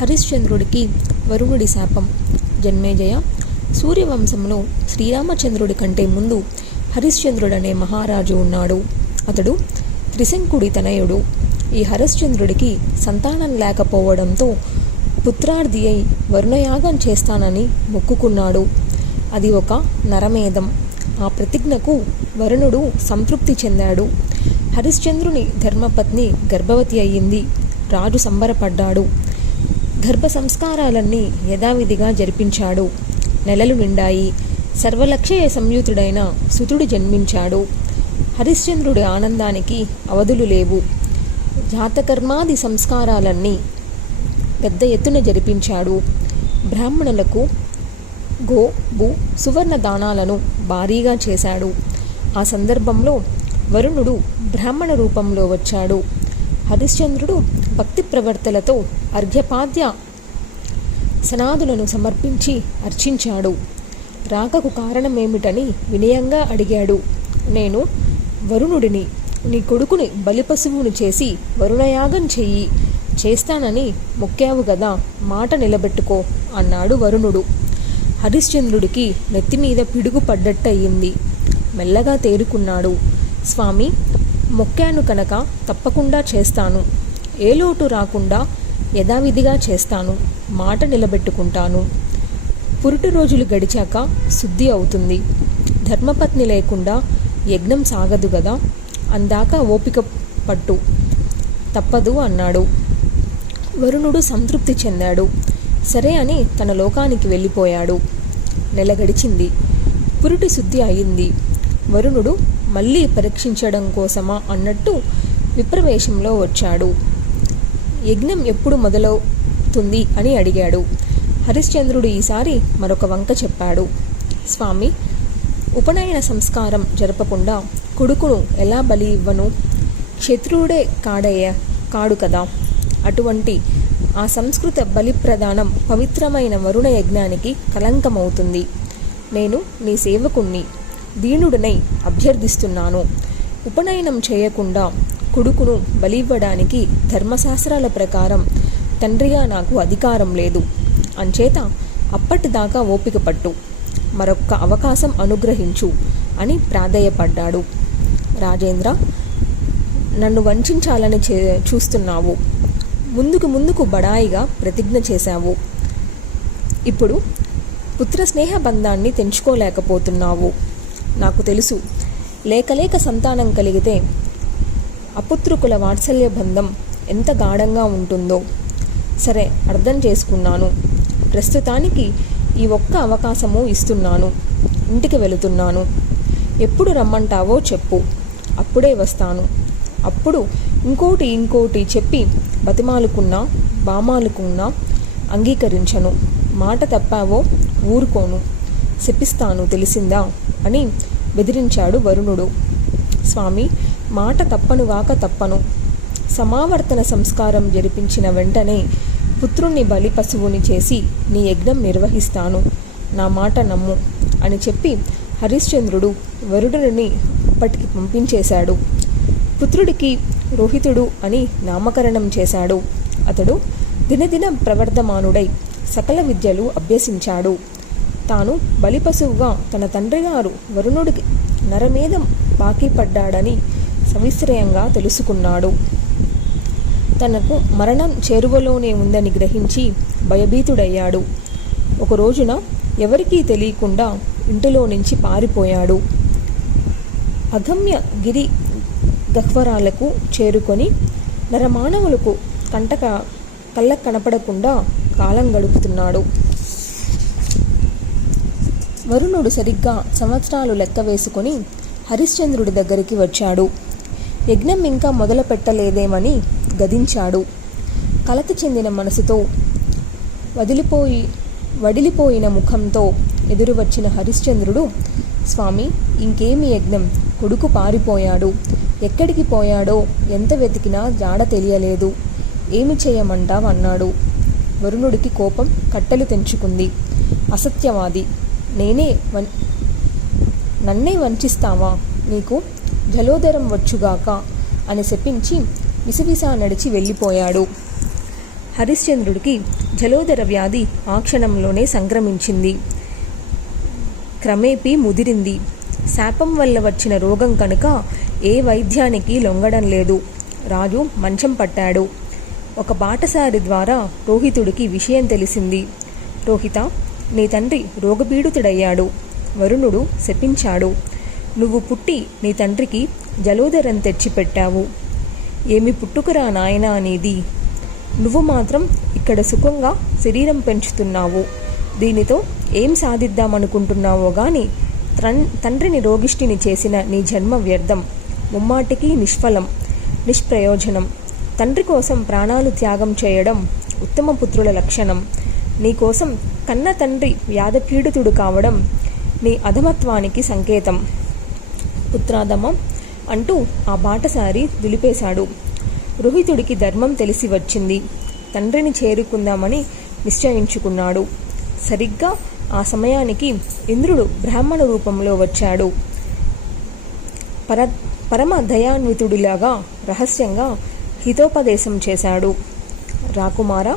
హరిశ్చంద్రుడికి వరుణుడి శాపం. జన్మేజయ, సూర్యవంశంలో శ్రీరామచంద్రుడి కంటే ముందు హరిశ్చంద్రుడనే మహారాజు ఉన్నాడు. అతడు త్రిశంకుడి తనయుడు. ఈ హరిశ్చంద్రుడికి సంతానం లేకపోవడంతో పుత్రార్థి అయి వరుణయాగం చేస్తానని మొక్కుకున్నాడు. అది ఒక నరమేధం. ఆ ప్రతిజ్ఞకు వరుణుడు సంతృప్తి చెందాడు. హరిశ్చంద్రుని ధర్మపత్ని గర్భవతి అయ్యింది. రాజు సంబరపడ్డాడు. గర్భ సంస్కారాలన్నీ యథావిధిగా జరిపించాడు. నెలలు నిండాయి. సర్వలక్షయ సంయుతుడైన సుతుడు జన్మించాడు. హరిశ్చంద్రుడి ఆనందానికి అవధులు లేవు. జాతకర్మాది సంస్కారాలన్నీ పెద్ద ఎత్తున జరిపించాడు. బ్రాహ్మణులకు గో భూ సువర్ణ దానాలను భారీగా చేశాడు. ఆ సందర్భంలో వరుణుడు బ్రాహ్మణ రూపంలో వచ్చాడు. హరిశ్చంద్రుడు భక్తి ప్రవర్తలతో అర్ఘ్యపాద్య సనాదులను సమర్పించి అర్చించాడు. రాకకు కారణమేమిటని వినయంగా అడిగాడు. నేను వరుణుడిని, నీ కొడుకుని బలిపశువును చేసి వరుణయాగం చెయ్యి, చేస్తానని మొక్కావు గదా, మాట నిలబెట్టుకో అన్నాడు వరుణుడు. హరిశ్చంద్రుడికి నెత్తిమీద పిడుగు పడ్డట్టయింది. మెల్లగా తేరుకున్నాడు. స్వామి, మొక్కాను కనుక తప్పకుండా చేస్తాను. ఏ లోటు రాకుండా యథావిధిగా చేస్తాను. మాట నిలబెట్టుకుంటాను. పురుటి రోజులు గడిచాక శుద్ధి అవుతుంది. ధర్మపత్ని లేకుండా యజ్ఞం సాగదు గదా, అందాక ఓపిక పట్టు, తప్పదు అన్నాడు. వరుణుడు సంతృప్తి చెందాడు. సరే అని తన లోకానికి వెళ్ళిపోయాడు. నెల గడిచింది. పురుటి శుద్ధి అయింది. వరుణుడు మళ్ళీ పరీక్షించడం కోసమా అన్నట్టు విప్రవేశంలో వచ్చాడు. యజ్ఞం ఎప్పుడు మొదలవుతుంది అని అడిగాడు. హరిశ్చంద్రుడు ఈసారి మరొక వంక చెప్పాడు. స్వామి, ఉపనయన సంస్కారం జరపకుండా కొడుకును ఎలా బలి ఇవ్వను? క్షత్రుడే కాడు కదా. అటువంటి ఆ సంస్కృత బలి ప్రదానం పవిత్రమైన వరుణ యజ్ఞానికి కలంకమవుతుంది. నేను నీ సేవకుణ్ణి, దీనుడినై అభ్యర్థిస్తున్నాను. ఉపనయనం చేయకుండా కొడుకును బలివ్వడానికి ధర్మశాస్త్రాల ప్రకారం తండ్రిగా నాకు అధికారం లేదు. అంచేత అప్పటిదాకా ఓపిక పట్టు, మరొక్క అవకాశం అనుగ్రహించు అని ప్రాధేయపడ్డాడు. రాజేంద్ర, నన్ను వంచాలని చూస్తున్నావు. ముందుకు బడాయిగా ప్రతిజ్ఞ చేశావు. ఇప్పుడు పుత్ర స్నేహ బంధాన్ని తెంచుకోలేకపోతున్నావు. నాకు తెలుసు. లేక సంతానం కలిగితే అపుత్రుకుల వాత్సల్య బంధం ఎంత గాఢంగా ఉంటుందో. సరే, అర్థం చేసుకున్నాను. ప్రస్తుతానికి ఈ ఒక్క అవకాశము ఇస్తున్నాను. ఇంటికి వెళుతున్నాను. ఎప్పుడు రమ్మంటావో చెప్పు, అప్పుడే వస్తాను. అప్పుడు ఇంకోటి చెప్పి బతిమాలుకున్నా బామాలుకున్నా అంగీకరించను. మాట తప్పావో ఊరుకోను, శపిస్తాను, తెలిసిందా అని బెదిరించాడు వరుణుడు. స్వామి, మాట తప్పనుగాక తప్పను. సమావర్తన సంస్కారం జరిపించిన వెంటనే పుత్రుణ్ణి బలి పశువుని చేసి నీ యజ్ఞం నిర్వహిస్తాను. నా మాట నమ్ము అని చెప్పి హరిశ్చంద్రుడు వరుణుడిని అప్పటికి పంపించేశాడు. పుత్రుడికి రోహితుడు అని నామకరణం చేశాడు. అతడు దినదిన ప్రవర్ధమానుడై సకల విద్యలు అభ్యసించాడు. తాను బలిపశువుగా తన తండ్రిగారు వరుణుడికి నరమేధం బాకీ పడ్డాడని సవిశ్రయంగా తెలుసుకున్నాడు. తనకు మరణం చేరువలోనే ఉందని గ్రహించి భయభీతుడయ్యాడు. ఒక రోజున ఎవరికీ తెలియకుండా ఇంటిలో నుంచి పారిపోయాడు. అగమ్య గిరి గహ్వరాలకు చేరుకొని నరమానవులకు కళ్ళకు కనపడకుండా కాలం గడుపుతున్నాడు. వరుణుడు సరిగ్గా సంవత్సరాలు లెక్క వేసుకొని హరిశ్చంద్రుడి దగ్గరికి వచ్చాడు. యజ్ఞం ఇంకా మొదలు పెట్టలేదేమని గదించాడు. కలత చెందిన మనసుతో వడిలిపోయిన ముఖంతో ఎదురు వచ్చిన హరిశ్చంద్రుడు, స్వామి, ఇంకేమి యజ్ఞం? కొడుకు పారిపోయాడు. ఎక్కడికి పోయాడో ఎంత వెతికినా జాడ తెలియలేదు. ఏమి చేయమంటావు అన్నాడు. వరుణుడికి కోపం కట్టెలు తెంచుకుంది. అసత్యవాది, నన్నే వంచిస్తావా? నీకు జలోదరం వచ్చుగాక అని శపించి విసవిసా నడిచి వెళ్ళిపోయాడు. హరిశ్చంద్రుడికి జలోదర వ్యాధి ఆ క్షణంలోనే సంక్రమించింది. క్రమేపీ ముదిరింది. శాపం వల్ల వచ్చిన రోగం కనుక ఏ వైద్యానికి లొంగడం లేదు. రాజు మంచం పట్టాడు. ఒక బాటసారి ద్వారా రోహితుడికి విషయం తెలిసింది. రోహిత, నీ తండ్రి రోగపీడితుడయ్యాడు. వరుణుడు శపించాడు. నువ్వు పుట్టి నీ తండ్రికి జలోదరం తెచ్చిపెట్టావు. ఏమి పుట్టుకురా నాయనా అనేది. నువ్వు మాత్రం ఇక్కడ సుఖంగా శరీరం పెంచుతున్నావు. దీనితో ఏం సాధిద్దామనుకుంటున్నావో గాని తండ్రిని రోగిష్టిని చేసిన నీ జన్మ వ్యర్థం, ముమ్మాటికి నిష్ఫలం, నిష్ప్రయోజనం. తండ్రి కోసం ప్రాణాలు త్యాగం చేయడం ఉత్తమ పుత్రుల లక్షణం. నీ కోసం కన్న తండ్రి వ్యాధపీడితుడు కావడం నీ అధమత్వానికి సంకేతం. పుత్రాధమం అంటూ ఆ బాటసారి దులిపేశాడు. రోహితుడికి ధర్మం తెలిసి వచ్చింది. తండ్రిని చేరుకుందామని నిశ్చయించుకున్నాడు. సరిగ్గా ఆ సమయానికి ఇంద్రుడు బ్రాహ్మణ రూపంలో వచ్చాడు. పరమ దయాన్వితుడిలాగా రహస్యంగా హితోపదేశం చేశాడు. రాకుమారా,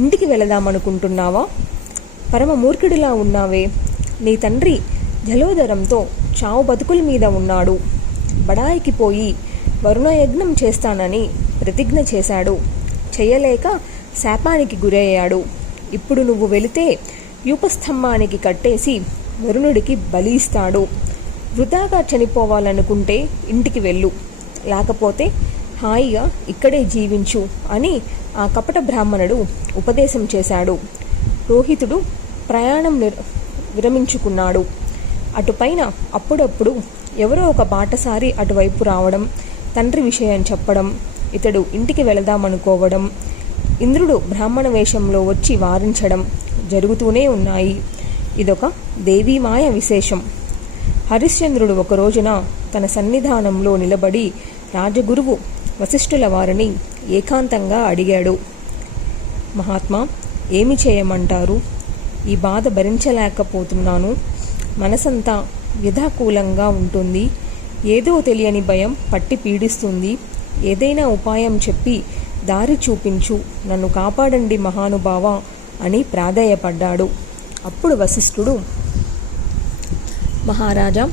ఇంటికి వెళదామనుకుంటున్నావా? పరమ మూర్ఖుడిలా ఉన్నావే. నీ తండ్రి జలోదరంతో చావు బతుకుల మీద ఉన్నాడు. బడాయికి పోయి వరుణయజ్ఞం చేస్తానని ప్రతిజ్ఞ చేశాడు. చెయ్యలేక శాపానికి గురయ్యాడు. ఇప్పుడు నువ్వు వెళితే యూపస్తంభానికి కట్టేసి వరుణుడికి బలి ఇస్తాడు. వృధాగా చనిపోవాలనుకుంటే ఇంటికి వెళ్ళు, లేకపోతే హాయిగా ఇక్కడే జీవించు అని ఆ కపట బ్రాహ్మణుడు ఉపదేశం చేశాడు. రోహితుడు ప్రయాణం విరమించుకున్నాడు. అటుపైన అప్పుడప్పుడు ఎవరో ఒక బాటసారి అటువైపు రావడం, తండ్రి విషయం చెప్పడం, ఇతడు ఇంటికి వెళదామనుకోవడం, ఇంద్రుడు బ్రాహ్మణ వేషంలో వచ్చి వారించడం జరుగుతూనే ఉన్నాయి. ఇదొక దేవీమాయ విశేషం. హరిశ్చంద్రుడు ఒక రోజున తన సన్నిధానంలో నిలబడి రాజగురువు వశిష్ఠుల వారిని ఏకాంతంగా అడిగాడు. మహాత్మా, ఏమి చేయమంటారు? ఈ బాధ భరించలేకపోతున్నాను. మనసంతా వ్యధాకూలంగా ఉంటుంది. ఏదో తెలియని భయం పట్టి పీడిస్తుంది. ఏదైనా ఉపాయం చెప్పి దారి చూపించు, నన్ను కాపాడండి మహానుభావ అని ప్రాధేయపడ్డాడు. అప్పుడు వశిష్ఠుడు, మహారాజా,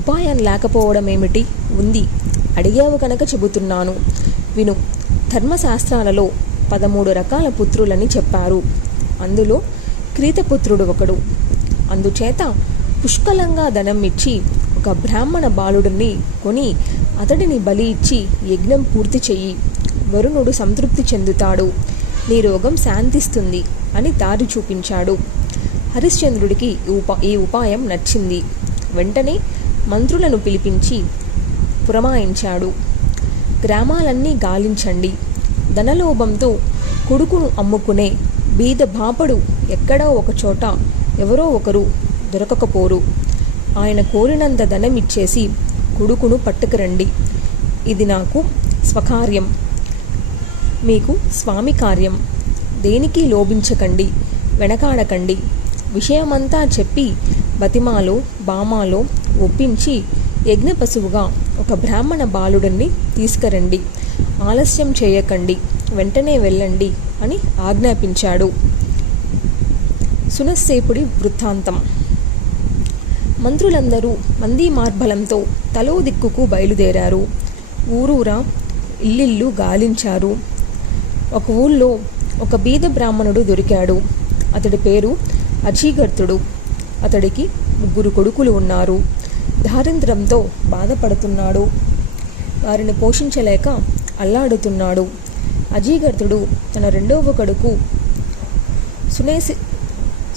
ఉపాయం లేకపోవడం ఏమిటి? ఉంది. అడిగావు కనుక చెబుతున్నాను విను. ధర్మశాస్త్రాలలో 13 రకాల పుత్రులని చెప్పారు. అందులో క్రీతపుత్రుడు ఒకడు. అందుచేత పుష్కలంగా ధనం ఇచ్చి ఒక బ్రాహ్మణ బాలుడిని కొని అతడిని బలి ఇచ్చి యజ్ఞం పూర్తి చెయ్యి. వరుణుడు సంతృప్తి చెందుతాడు. నీ రోగం శాంతిస్తుంది అని దారి చూపించాడు. హరిశ్చంద్రుడికి ఈ ఉపాయం నచ్చింది. వెంటనే మంత్రులను పిలిపించి పురమాయించాడు. గ్రామాలన్నీ గాలించండి. ధనలోభంతో కొడుకును అమ్ముకునే బీద బాపడు ఎక్కడో ఒకచోట ఎవరో ఒకరు దొరకకపోరు. ఆయన కోరినంత ధనం ఇచ్చేసి కొడుకును పట్టుకురండి. ఇది నాకు స్వకార్యం, మీకు స్వామి కార్యం. దేనికి లోభించకండి, వెనకాడకండి. విషయమంతా చెప్పి బతిమాలో బామాలో ఒప్పించి యజ్ఞ పశువుగా ఒక బ్రాహ్మణ బాలుడిని తీసుకురండి. ఆలస్యం చేయకండి, వెంటనే వెళ్ళండి అని ఆజ్ఞాపించాడు. సునస్సేపుడి వృత్తాంతం. మంత్రులందరూ మందీ మార్బలంతో తలో దిక్కుకు బయలుదేరారు. ఊరూరా ఇల్లిల్లు గాలించారు. ఒక ఊళ్ళో ఒక బీద బ్రాహ్మణుడు దొరికాడు. అతడి పేరు అజీగర్తుడు. అతడికి 3 కొడుకులు ఉన్నారు. దారిద్ర్యంతో బాధపడుతున్నాడు. వారిని పోషించలేక అల్లాడుతున్నాడు. అజీగర్తుడు తన 2వ కొడుకు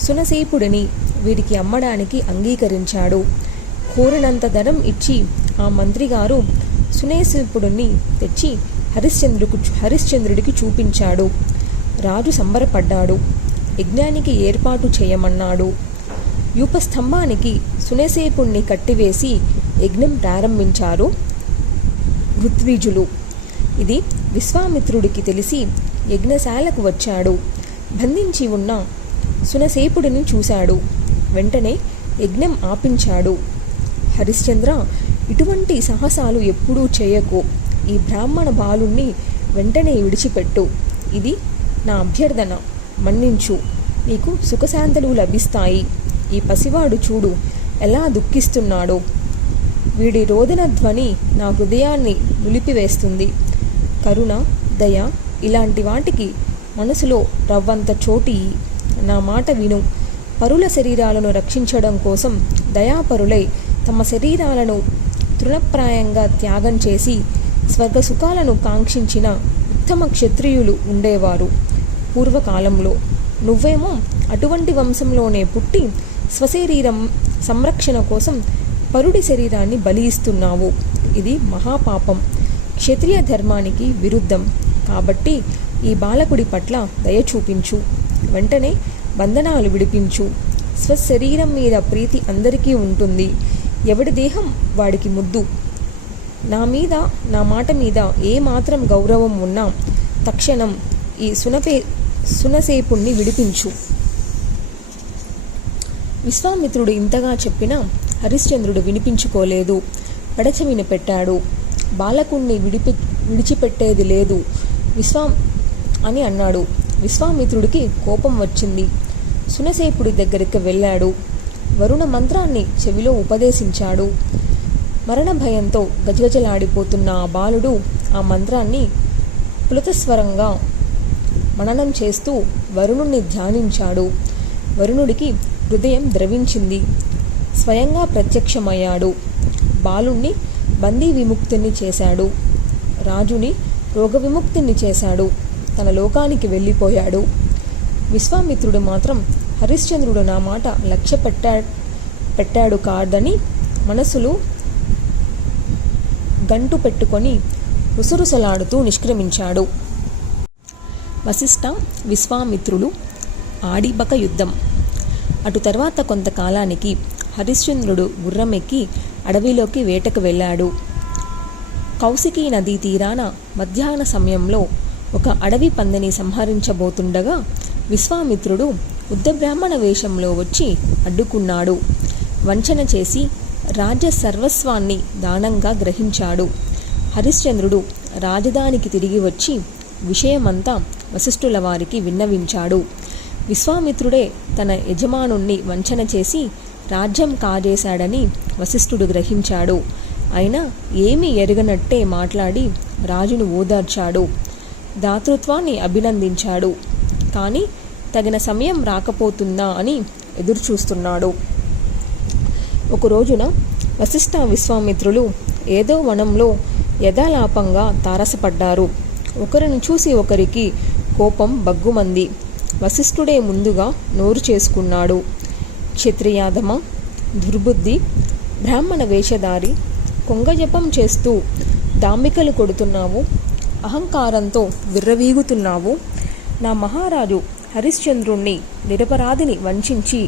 సునసేపుడిని వీరికి అమ్మడానికి అంగీకరించాడు. కోరినంత ధనం ఇచ్చి ఆ మంత్రిగారు సునేసేపుడిని తెచ్చి హరిశ్చంద్రుడికి చూపించాడు. రాజు సంబరపడ్డాడు. యజ్ఞానికి ఏర్పాటు చేయమన్నాడు. యూపస్తంభానికి సునేసేపుణ్ణి కట్టివేసి యజ్ఞం ప్రారంభించారు ఋత్విజులు. ఇది విశ్వామిత్రుడికి తెలిసి యజ్ఞశాలకు వచ్చాడు. బంధించి ఉన్న సునసేపుడిని చూశాడు. వెంటనే యజ్ఞం ఆపించాడు. హరిశ్చంద్ర, ఇటువంటి సాహసాలు ఎప్పుడూ చేయకు. ఈ బ్రాహ్మణ బాలుణ్ణి వెంటనే విడిచిపెట్టు. ఇది నా అభ్యర్థన మన్నించు, నీకు సుఖశాంతులు లభిస్తాయి. ఈ పసివాడు చూడు ఎలా దుఃఖిస్తున్నాడో. వీడి రోదన ధ్వని నా హృదయాన్ని నిలిపివేస్తుంది. కరుణ, దయ ఇలాంటి వాటికి మనసులో రవ్వంత చోటి. నా మాట విను. పరుల శరీరాలను రక్షించడం కోసం దయాపరులై తమ శరీరాలను తృణప్రాయంగా త్యాగం చేసి స్వర్గసుఖాలను కాంక్షించిన ఉత్తమ క్షత్రియులు ఉండేవారు పూర్వకాలంలో. నువ్వేమో అటువంటి వంశంలోనే పుట్టి స్వశరీరం సంరక్షణ కోసం పరుడి శరీరాన్ని బలి ఇస్తున్నావు. ఇది మహాపాపం, క్షత్రియ ధర్మానికి విరుద్ధం. కాబట్టి ఈ బాలకుడి పట్ల దయ చూపించు. వెంటనే బంధనాలు విడిపించు. స్వశరీరం మీద ప్రీతి అందరికీ ఉంటుంది. ఎవడి దేహం వాడికి ముద్దు. నా మీద, నా మాట మీద ఏ మాత్రం గౌరవం ఉన్నా తక్షణం ఈ సునసేపుణ్ణి విడిపించు. విశ్వామిత్రుడు ఇంతగా చెప్పినా హరిశ్చంద్రుడు వినిపించుకోలేదు. పెడచెవిన పెట్టాడు. బాలకుణ్ణి విడిచిపెట్టేది లేదు అని అన్నాడు. విశ్వామిత్రుడికి కోపం వచ్చింది. సునసేపుడి దగ్గరికి వెళ్ళాడు. వరుణ మంత్రాన్ని చెవిలో ఉపదేశించాడు. మరణ భయంతో గజగజలాడిపోతున్న ఆ బాలుడు ఆ మంత్రాన్ని ప్లుతస్వరంగా మననం చేస్తూ వరుణుణ్ణి ధ్యానించాడు. వరుణుడికి హృదయం ద్రవించింది. స్వయంగా ప్రత్యక్షమయ్యాడు. బాలుణ్ణి బందీ విముక్తిని చేశాడు. రాజుని రోగ విముక్తిని చేశాడు. తన లోకానికి వెళ్ళిపోయాడు. విశ్వామిత్రుడు మాత్రం హరిశ్చంద్రుడు నా మాట లక్ష్య పెట్టాడు కాదని మనసులో గంటు పెట్టుకొని రుసరుసలాడుతూ నిష్క్రమించాడు. వశిష్ఠ విశ్వామిత్రులు ఆడిబక యుద్ధం. అటు తర్వాత కొంతకాలానికి హరిశ్చంద్రుడు గుర్రమెక్కి అడవిలోకి వేటకు వెళ్ళాడు. కౌశికీ నదీ తీరాన మధ్యాహ్న సమయంలో ఒక అడవి పందిని సంహరించబోతుండగా విశ్వామిత్రుడు ఉద్దబ్రాహ్మణ వేషంలో వచ్చి అడ్డుకున్నాడు. వంచన చేసి రాజ్య సర్వస్వాన్ని దానంగా గ్రహించాడు. హరిశ్చంద్రుడు రాజధానికి తిరిగి వచ్చి విషయమంతా వశిష్ఠుల వారికి విన్నవించాడు. విశ్వామిత్రుడే తన యజమానుణ్ణి వంచన చేసి రాజ్యం కాజేశాడని వశిష్ఠుడు గ్రహించాడు. అయినా ఏమీ ఎరగనట్టే మాట్లాడి రాజును ఓదార్చాడు. దాతృత్వాన్ని అభినందించాడు. కానీ తగిన సమయం రాకపోతుందా అని ఎదురుచూస్తున్నాడు. ఒక రోజున వశిష్ఠ విశ్వామిత్రులు ఏదో వనంలో యథాలాపంగా తారసపడ్డారు. ఒకరిని చూసి ఒకరికి కోపం బగ్గుమంది. వశిష్ఠుడే ముందుగా నోరు చేసుకున్నాడు. క్షత్రియాధమ, దుర్బుద్ధి, బ్రాహ్మణ వేషధారి, కొంగజపం చేస్తూ దాంబికలు కొడుతున్నావు, అహంకారంతో విర్రవీగుతున్నావు. నా మహారాజు హరిశ్చంద్రుణ్ణి నిరపరాధిని వంచించి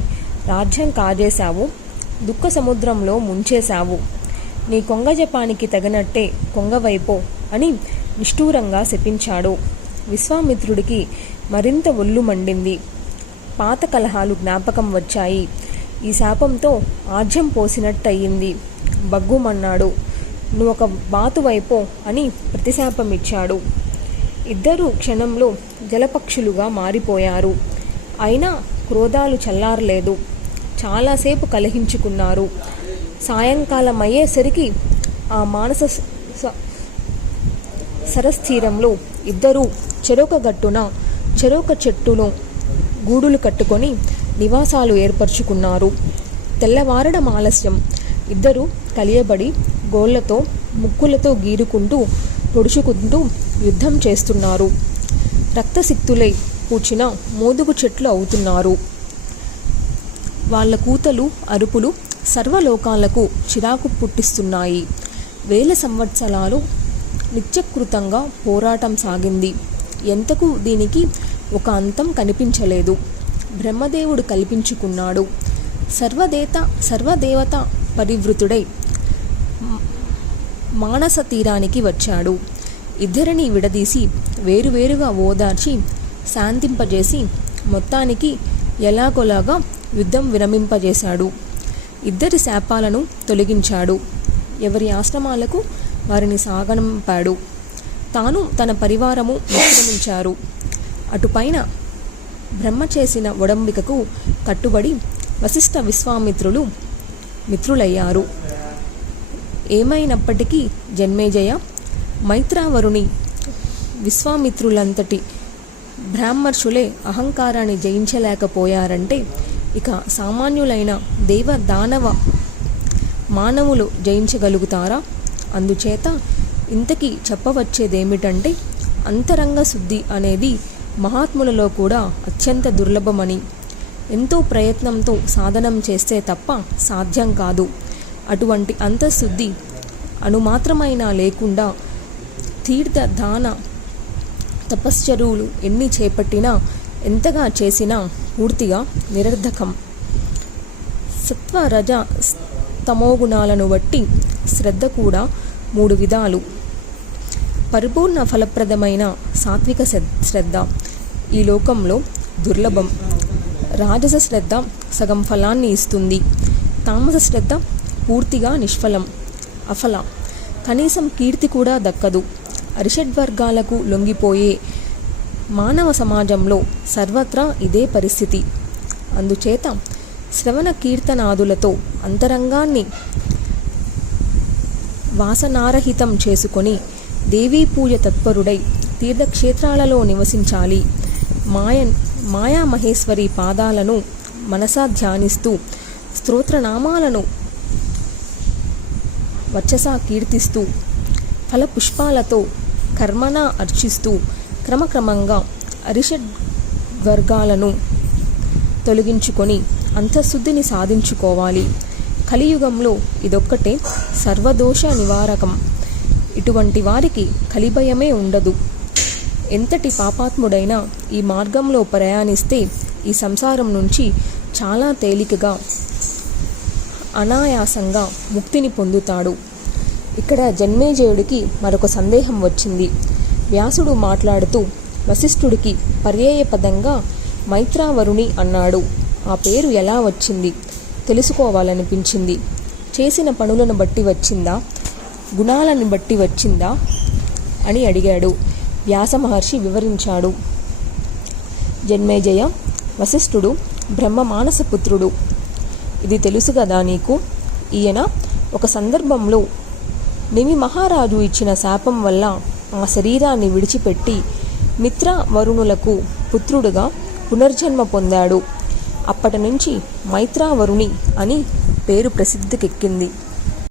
రాజ్యం కాజేశావు, దుఃఖ సముద్రంలో ముంచేశావు. నీ కొంగజపానికి తగినట్టే కొంగవైపో అని నిష్ఠూరంగా శపించాడు. విశ్వామిత్రుడికి మరింత ఒళ్ళు మండింది. పాత కలహాలు జ్ఞాపకం వచ్చాయి. ఈ శాపంతో ఆజ్యం పోసినట్టయింది. బగ్గుమన్నాడు. నువ్వొక బాతువైపో అని ప్రతిశాపమిచ్చాడు. ఇద్దరూ క్షణంలో జలపక్షులుగా మారిపోయారు. అయినా క్రోధాలు చల్లారలేదు. చాలాసేపు కలహించుకున్నారు. సాయంకాలం అయ్యేసరికి ఆ మానస సరస్థీరంలో ఇద్దరూ చెరొక గట్టున చెరొక చెట్టులో గూడులు కట్టుకొని నివాసాలు ఏర్పరచుకున్నారు. తెల్లవారడం ఆలస్యం. ఇద్దరూ కలియబడి గోళ్లతో ముక్కులతో గీరుకుంటూ పొడుచుకుంటూ యుద్ధం చేస్తున్నారు. రక్తసిక్తులై పూచిన మోదుగు చెట్లు అవుతున్నారు. వాళ్ళ కూతలు, అరుపులు సర్వలోకాలకు చిరాకు పుట్టిస్తున్నాయి. 1000 సంవత్సరాలు నిత్యకృతంగా పోరాటం సాగింది. ఎంతకు దీనికి ఒక అంతం కనిపించలేదు. బ్రహ్మదేవుడు కల్పించుకున్నాడు. సర్వదేవత పరివృతుడై మానస తీరానికి వచ్చాడు. ఇద్దరిని విడదీసి వేరువేరుగా ఓదార్చి శాంతింపజేసి మొత్తానికి ఎలాగోలాగా యుద్ధం విరమింపజేశాడు. ఇద్దరి శాపాలను తొలగించాడు. ఎవరి ఆశ్రమాలకు వారిని సాగనంపాడు. తాను తన పరివారము నిష్క్రమించారు. అటుపైన బ్రహ్మ చేసిన ఒడంబికకు కట్టుబడి వశిష్ఠ విశ్వామిత్రులు మిత్రులయ్యారు. ఏమైనప్పటికీ జన్మేజయ, మైత్రావరుని విశ్వామిత్రులంతటి బ్రాహ్మర్షులే అహంకారాన్ని జయించలేకపోయారంటే ఇక సామాన్యులైన దేవ దానవ మానవులు జయించగలుగుతారా? అందుచేత ఇంతకీ చెప్పవచ్చేదేమిటంటే అంతరంగ శుద్ధి అనేది మహాత్ములలో కూడా అత్యంత దుర్లభమని, ఎంతో ప్రయత్నంతో సాధనం చేస్తే తప్ప సాధ్యం కాదు. అటువంటి అంతఃశుద్ధి అణుమాత్రమైనా లేకుండా తీర్థ దాన తపశ్చరువులు ఎన్ని చేపట్టినా ఎంతగా చేసినా పూర్తిగా నిరర్ధకం. సత్వ రజ తమోగుణాలను బట్టి శ్రద్ధ కూడా 3 విధాలు. పరిపూర్ణ ఫలప్రదమైన సాత్విక శ్రద్ధ ఈ లోకంలో దుర్లభం. రాజస శ్రద్ధ సగం ఫలాన్ని ఇస్తుంది. తామస శ్రద్ధ పూర్తిగా నిష్ఫలం, అఫల, కనీసం కీర్తి కూడా దక్కదు. అరిషడ్వర్గాలకు లొంగిపోయే మానవ సమాజంలో సర్వత్రా ఇదే పరిస్థితి. అందుచేత శ్రవణ కీర్తనాదులతో అంతరంగాన్ని వాసనారహితం చేసుకొని దేవీ పూజ తత్పరుడై తీర్థక్షేత్రాలలో నివసించాలి. మాయామహేశ్వరి పాదాలను మనసా ధ్యానిస్తూ స్తోత్రనామాలను వచసా కీర్తిస్తూ ఫలపుష్పాలతో కర్మణ అర్చిస్తూ క్రమక్రమంగా అరిషడ్ వర్గాలను తొలగించుకొని అంతఃశుద్ధిని సాధించుకోవాలి. కలియుగంలో ఇదొక్కటే సర్వదోష నివారకం. ఇటువంటి వారికి కలిభయమే ఉండదు. ఎంతటి పాపాత్ముడైనా ఈ మార్గంలో ప్రయాణిస్తే ఈ సంసారం నుంచి చాలా తేలికగా అనాయాసంగా ముక్తిని పొందుతాడు. ఇక్కడ జన్మేజయుడికి మరొక సందేహం వచ్చింది. వ్యాసుడు మాట్లాడుతూ వశిష్ఠుడికి పర్యాయపదంగా మైత్రావరుని అన్నాడు. ఆ పేరు ఎలా వచ్చింది తెలుసుకోవాలనిపించింది. చేసిన పనులను బట్టి వచ్చిందా, గుణాలను బట్టి వచ్చిందా అని అడిగాడు. వ్యాస మహర్షి వివరించాడు. జన్మేజయ, వశిష్ఠుడు బ్రహ్మ మానసపుత్రుడు. ఇది తెలుసు కదా నీకు. ఈయన ఒక సందర్భంలో నిమి మహారాజు ఇచ్చిన శాపం వల్ల ఆ శరీరాన్ని విడిచిపెట్టి మిత్ర వరుణులకు పుత్రుడుగా పునర్జన్మ పొందాడు. అప్పటి నుంచి మైత్రావరుని అని పేరు ప్రసిద్ధికెక్కింది.